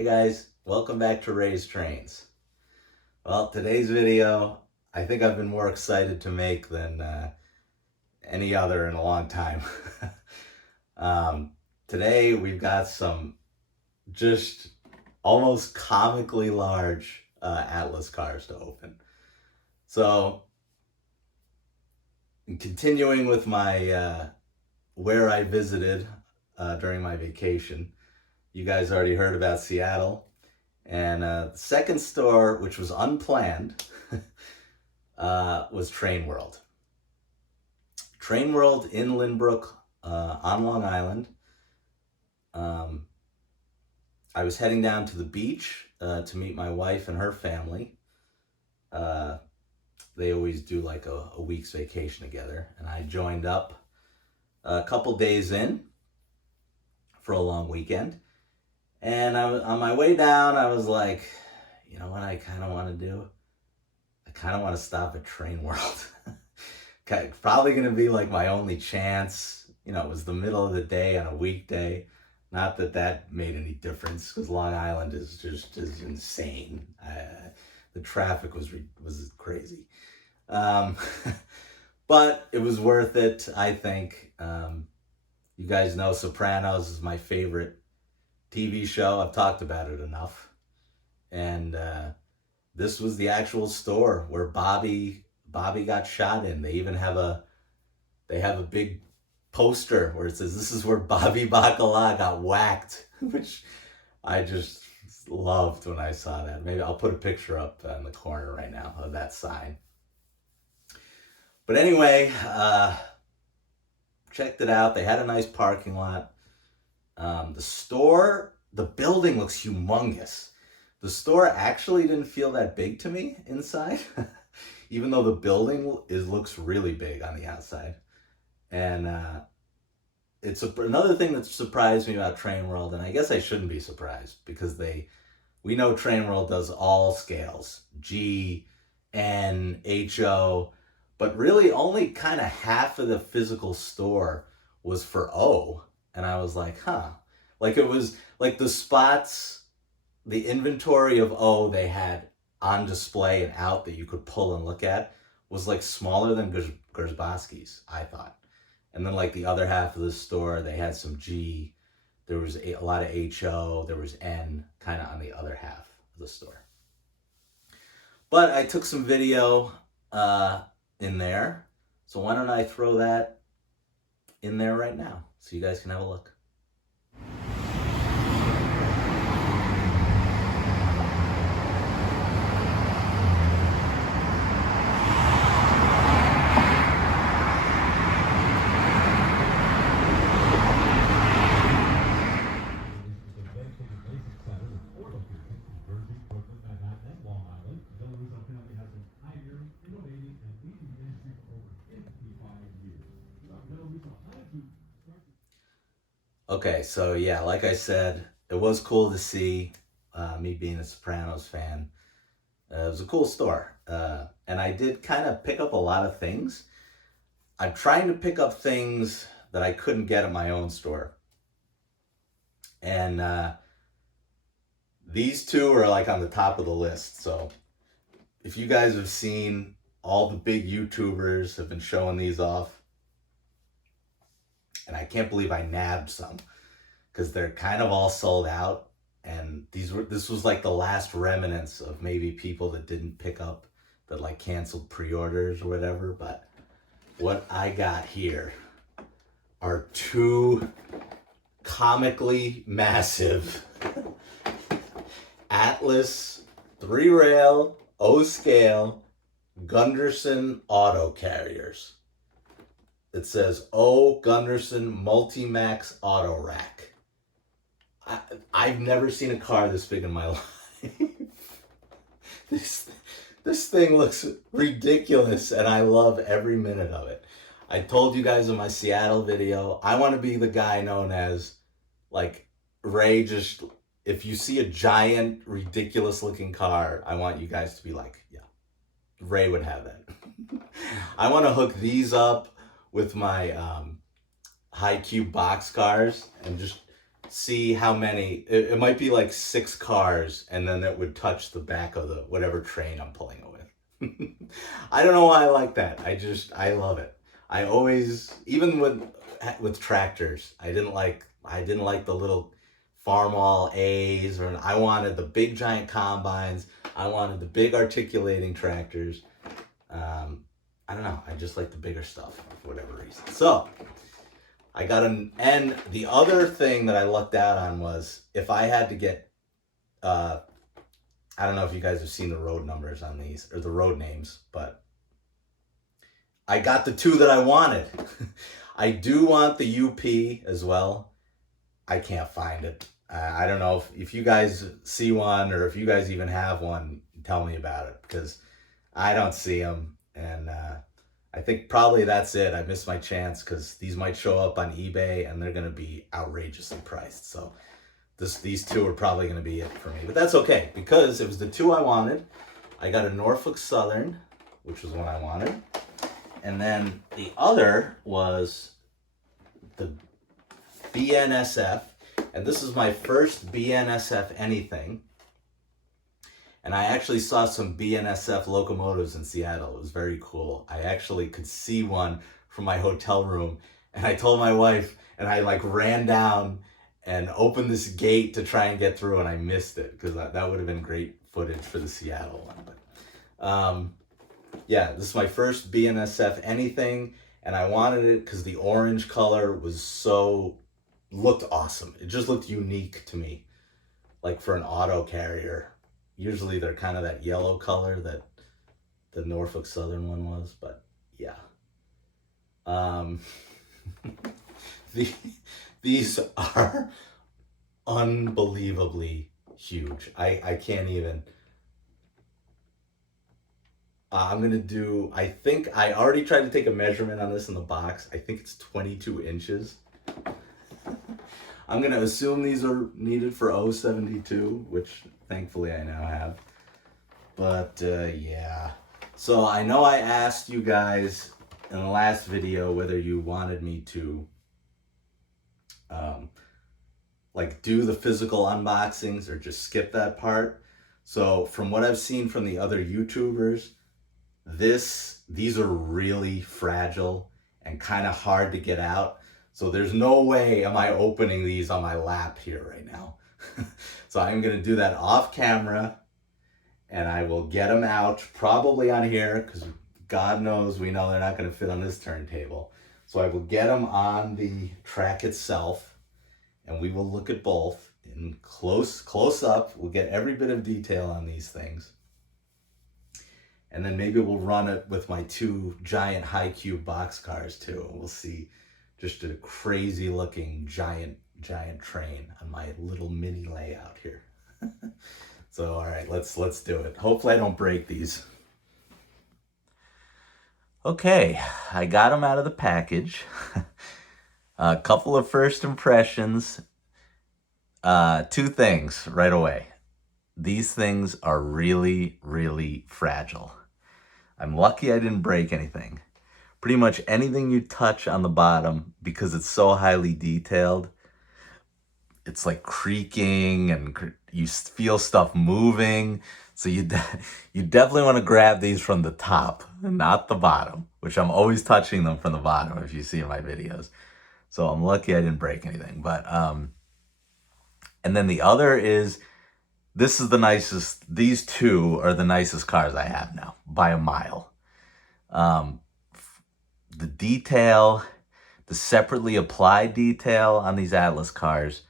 Hey guys, welcome back to Ray's Trains. Well, today's video, I think I've been more excited to make than any other in a long time. Today we've got some just almost comically large Atlas cars to open. So, continuing with my where I visited during my vacation, you guys already heard about Seattle. And the second store, which was unplanned, was trainworld. Trainworld in Lynbrook on Long Island. I was heading down to the beach to meet my wife and her family. They always do like a week's vacation together. And I joined up a couple days in for a long weekend. And on my way down, I was like, you know what I kind of want to do? I kind of want to stop at Trainworld. Probably going to be like my only chance. You know, it was the middle of the day on a weekday. Not that that made any difference, because Long Island is insane. The traffic was crazy. But it was worth it, I think. You guys know Sopranos is my favorite TV show. I've talked about it enough. And this was the actual store where Bobby got shot in. They even have a big poster where it says, "This is where Bobby Bacala got whacked," which I just loved when I saw that. Maybe I'll put a picture up in the corner right now of that sign. But anyway, checked it out. They had a nice parking lot. The store, the building looks humongous. The store actually didn't feel that big to me inside, even though the building looks really big on the outside. And it's another thing that surprised me about Trainworld, and I guess I shouldn't be surprised because we know Trainworld does all scales, G, N, HO, but really only kind of half of the physical store was for O. And I was like, huh. Like it was like the spots, the inventory of O they had on display and out that you could pull and look at was like smaller than Gersbowski's, I thought. And then like the other half of the store, they had some G, there was a lot of HO, there was N kind of on the other half of the store. But I took some video in there. So why don't I throw that in there right now so you guys can have a look. Okay, so yeah, like I said, it was cool to see, me being a Sopranos fan. It was a cool store. And I did kind of pick up a lot of things. I'm trying to pick up things that I couldn't get at my own store. And these two are like on the top of the list. So if you guys have seen, all the big YouTubers have been showing these off. And I can't believe I nabbed some because they're kind of all sold out. And this was like the last remnants of maybe people that didn't pick up, that like canceled pre-orders or whatever. But what I got here are two comically massive Atlas 3-rail O-scale Gunderson auto carriers. It says O Gunderson Multi-Max Auto Rack. I've never seen a car this big in my life. This thing looks ridiculous, and I love every minute of it. I told you guys in my Seattle video, I want to be the guy known as, like, Ray just, if you see a giant, ridiculous looking car, I want you guys to be like, yeah, Ray would have that. I want to hook these up with my high cube box cars and just see how many, it might be like 6 cars, and then it would touch the back of the whatever train I'm pulling it with. I don't know why I like that. I love it. I always, even with tractors, I didn't like the little Farmall A's, or I wanted the big giant combines. I wanted the big articulating tractors. I don't know. I just like the bigger stuff for whatever reason. So I got and the other thing that I lucked out on was if I had to get, I don't know if you guys have seen the road numbers on these, or the road names, but I got the 2 that I wanted. I do want the UP as well. I can't find it. I don't know if you guys see one, or if you guys even have one, tell me about it, because I don't see them. And I think probably that's it. I missed my chance, because these might show up on eBay and they're going to be outrageously priced. So these 2 are probably going to be it for me. But that's okay, because it was the 2 I wanted. I got a Norfolk Southern, which was one I wanted. And then the other was the BNSF. And this is my first BNSF anything. And I actually saw some BNSF locomotives in Seattle. It was very cool. I actually could see one from my hotel room. And I told my wife, and I like ran down and opened this gate to try and get through, and I missed it, because that would have been great footage for the Seattle one. But yeah, this is my first BNSF anything. And I wanted it because the orange color looked awesome. It just looked unique to me. Like for an auto carrier. Usually they're kind of that yellow color that the Norfolk Southern one was, but yeah. These are unbelievably huge. I can't even. I think I already tried to take a measurement on this in the box. I think it's 22 inches. I'm going to assume these are needed for 072, which thankfully I now have. But yeah. So I know I asked you guys in the last video whether you wanted me to like do the physical unboxings or just skip that part. So from what I've seen from the other YouTubers, these are really fragile and kind of hard to get out. So there's no way am I opening these on my lap here right now. So I'm going to do that off camera, and I will get them out probably on here, because God knows we know they're not going to fit on this turntable. So I will get them on the track itself, and we will look at both in close up. We'll get every bit of detail on these things. And then maybe we'll run it with my 2 giant high cube box cars too, and we'll see just a crazy looking giant train on my little mini layout here. So all right, let's do it. Hopefully I don't break these. Okay, I got them out of the package. A couple of first impressions. 2 things right away. These things are really, really fragile. I'm lucky I didn't break anything. Pretty much anything you touch on the bottom, because it's so highly detailed, it's like creaking and you feel stuff moving. So you definitely want to grab these from the top and not the bottom, which I'm always touching them from the bottom if you see in my videos. So I'm lucky I didn't break anything. But and then the other is, this is the nicest, these 2 are the nicest cars I have now by a mile. The detail, the separately applied detail on these Atlas cars,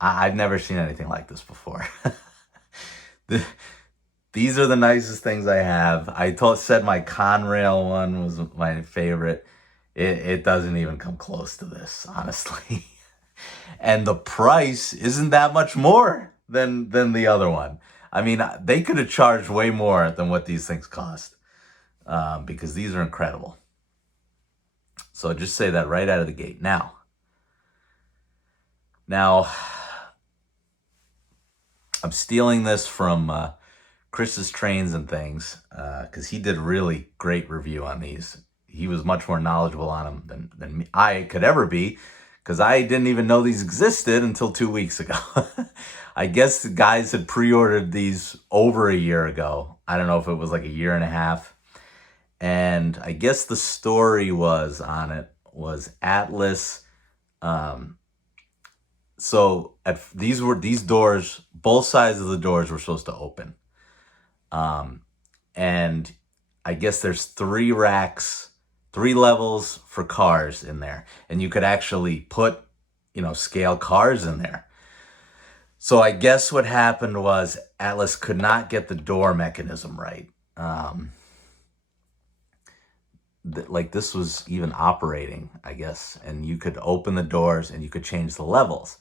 I've never seen anything like this before. These are the nicest things I have. Said my Conrail one was my favorite. It doesn't even come close to this, honestly. And the price isn't that much more than the other one. I mean, they could have charged way more than what these things cost, because these are incredible. So just say that right out of the gate. Now, I'm stealing this from Chris's Trains and Things, because he did a really great review on these. He was much more knowledgeable on them than I could ever be, because I didn't even know these existed until 2 weeks ago. I guess the guys had pre-ordered these over a year ago. I don't know if it was like a year and a half. And I guess the story was on it was Atlas. So these doors, both sides of the doors were supposed to open. And I guess there's 3 racks, 3 levels for cars in there. And you could actually put, scale cars in there. So I guess what happened was Atlas could not get the door mechanism right. Like this was even operating, I guess, and you could open the doors and you could change the levels.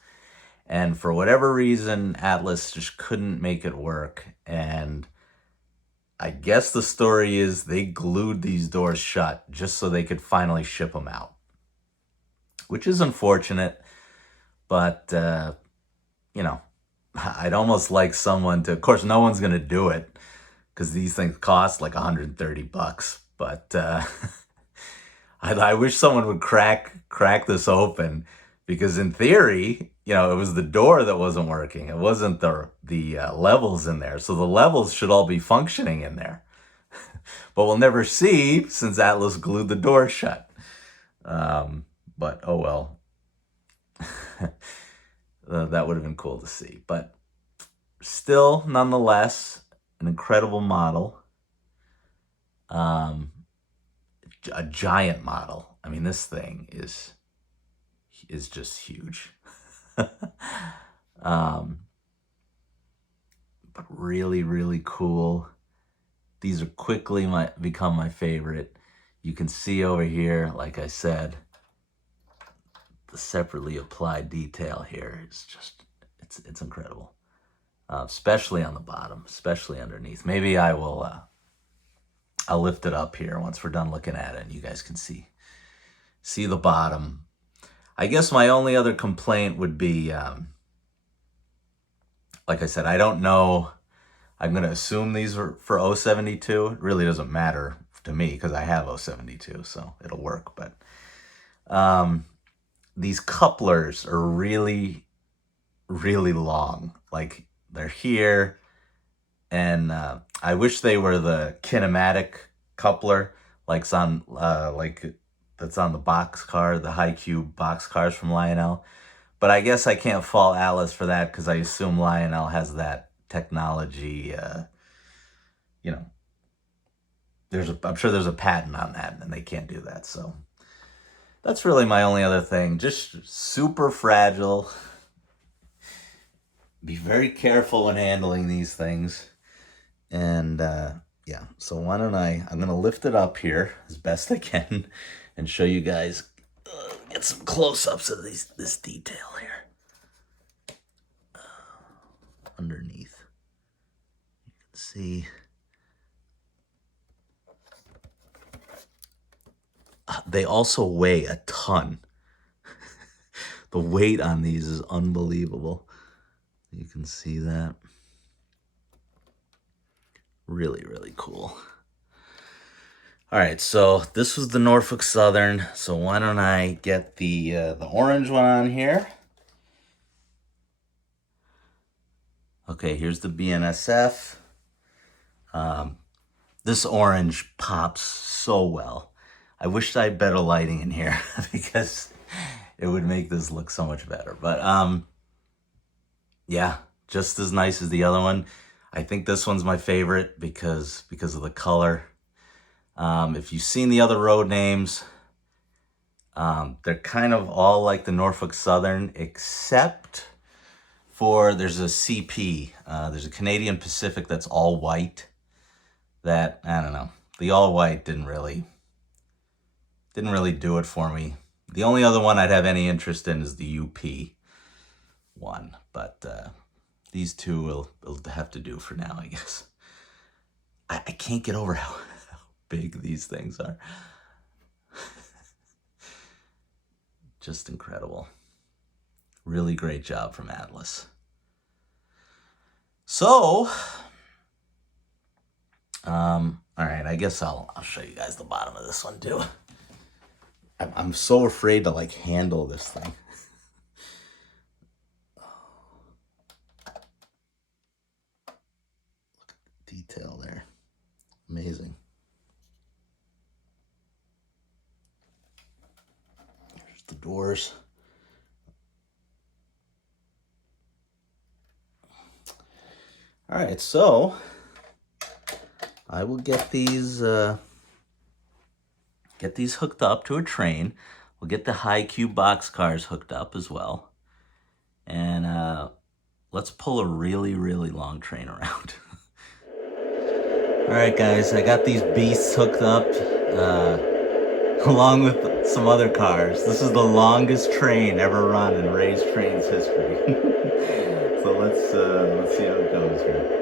And for whatever reason, Atlas just couldn't make it work. And I guess the story is they glued these doors shut just so they could finally ship them out, which is unfortunate. But, I'd almost like someone to, of course, no one's going to do it because these things cost like $130. But I wish someone would crack this open, because in theory, it was the door that wasn't working. It wasn't the levels in there. So the levels should all be functioning in there. But we'll never see since Atlas glued the door shut. But oh well. That would have been cool to see. But still, nonetheless, an incredible model. A giant model. I mean, this thing is just huge. But really, really cool. These are quickly become my favorite. You can see over here, like I said, the separately applied detail here is just, it's incredible. Especially on the bottom, especially underneath. Maybe I will, I'll lift it up here once we're done looking at it and you guys can see the bottom. I guess my only other complaint would be, like I said, I don't know. I'm going to assume these are for 072. It really doesn't matter to me because I have 072, so it'll work. But these couplers are really, really long. Like they're here. And I wish they were the kinematic coupler, like that's on the boxcar, the high cube boxcars from Lionel. But I guess I can't fault Atlas for that because I assume Lionel has that technology. I'm sure there's a patent on that, and they can't do that. So that's really my only other thing. Just super fragile. Be very careful when handling these things. And yeah, so why don't I'm going to lift it up here as best I can and show you guys, get some close-ups of this detail here. Underneath. You can see. They also weigh a ton. The weight on these is unbelievable. You can see that. Really, really cool. All right, so this was the Norfolk Southern. So why don't I get the orange one on here? Okay, here's the BNSF. This orange pops so well. I wish I had better lighting in here because it would make this look so much better. But yeah, just as nice as the other one. I think this one's my favorite because of the color. If you've seen the other road names, they're kind of all like the Norfolk Southern, except for there's a CP. There's a Canadian Pacific that's all white. That, I don't know, the all white didn't really do it for me. The only other one I'd have any interest in is the UP one, but these two will have to do for now, I guess. I can't get over how big these things are. Just incredible. Really great job from Atlas. So, all right, I guess I'll show you guys the bottom of this one too. I'm so afraid to like handle this thing. Detail there. Amazing. There's the doors. All right, so I will get these hooked up to a train. We'll get the high cube box cars hooked up as well. And let's pull a really, really long train around. All right, guys, I got these beasts hooked up along with some other cars. This is the longest train ever run in Ray's Trains history. So let's see how it goes here.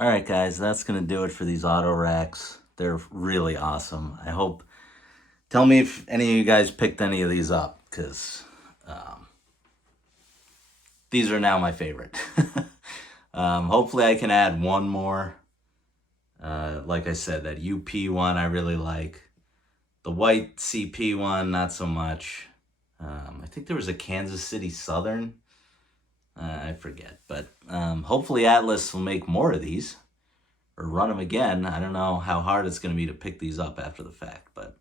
All right, guys, that's going to do it for these auto racks. They're really awesome. Tell me if any of you guys picked any of these up, because these are now my favorite. Hopefully I can add one more. Like I said, that UP one I really like. The white CP one, not so much. I think there was a Kansas City Southern. I forget, but hopefully Atlas will make more of these or run them again. I don't know how hard it's going to be to pick these up after the fact, but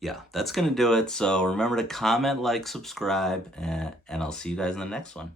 yeah, that's going to do it. So remember to comment, like, subscribe, and I'll see you guys in the next one.